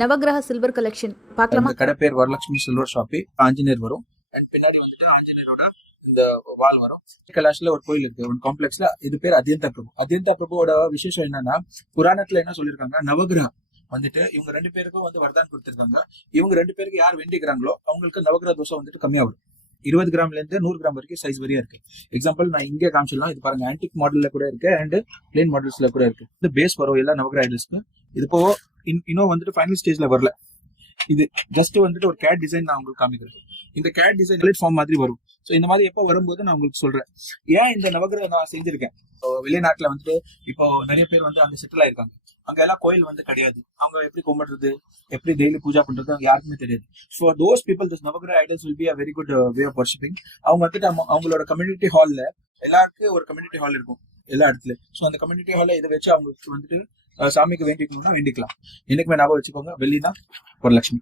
நவகிரக silver collection பார்க்கலாமா? கடை பேர் வரலட்சுமி சில்வர் ஷாப்பி, ஆஞ்சநேயர் வரும். அண்ட் பின்னாடி வந்துட்டு ஆஞ்சநேயரோட இந்த வால் வரும். கைலாஷ்ல ஒரு கோயில் இருக்கு, ஒரு காம்ப்ளெக்ஸ்ல. இது பேர் அத்யந்தா பிரபு. அத்யந்தா பிரபுவோட விசேஷம் என்னன்னா, புராணத்துல என்ன சொல்லியிருக்காங்க, நவகிரகம் வந்துட்டு இவங்க 2 பேருக்கும் வந்து வரதான் கொடுத்திருக்காங்க. இவங்க 2 பேருக்கு யார் வேண்டிக்கிறாங்களோ அவங்களுக்கு நவகிரக தோஷம் வந்துட்டு கம்மியா வரும். 20 கிராம்ல இருந்து 100 கிராம் வரைக்கும் சைஸ் வரையா இருக்கு. எக்ஸாம்பிள் நான் இங்கே காமிச்சிடலாம். இது பாருங்க, ஆன்டிக் மாடல்ல கூட இருக்கு அண்ட் பிளேன் மாடல்ஸ்ல கூட இருக்கு. இந்த பேஸ் வரும் எல்லா நவகிரக ஐடல்ஸ்க்கு. இது இப்போ இன்னும் வந்துட்டு ஃபைனல் ஸ்டேஜ்ல வரல. இது ஜஸ்ட் வந்துட்டு ஒரு கேட் டிசைன் நான் உங்களுக்கு காமிக்கிறேன். இந்த கேட் டிசைன் ஃபார்ம் மாதிரி வரும். ஸோ இந்த மாதிரி எப்போ வரும்போது நான் உங்களுக்கு சொல்றேன். ஏன் இந்த நவகிரகம் நான் செஞ்சிருக்கேன். வெளிநாட்டுல வந்துட்டு இப்போ நிறைய பேர் வந்து அங்க செட்டில் ஆயிருக்காங்க. அங்க எல்லாம் கோயில் வந்து கிடையாது. அவங்க எப்படி கும்பிடுறது, எப்படி டெய்லி பூஜா பண்றது யாருக்குமே தெரியாது. For those people this navagraha idols will be a very good way of worshipping. அவங்க வந்துட்டு அவங்களோட கம்யூனிட்டி ஹால்ல, எல்லாருக்கும் ஒரு கம்யூனிட்டி ஹால் இருக்கும் எல்லா இடத்துலயும். ஸோ அந்த கம்யூனிட்டி ஹால்ல இதை வச்சு அவங்களுக்கு வந்துட்டு சாமிக்கு வேண்டிக்கணும்னா வேண்டிக்கலாம். என்னைக்குமே ஞாபகம் வச்சுக்கோங்க, வெள்ளிதான் வரலட்சுமி.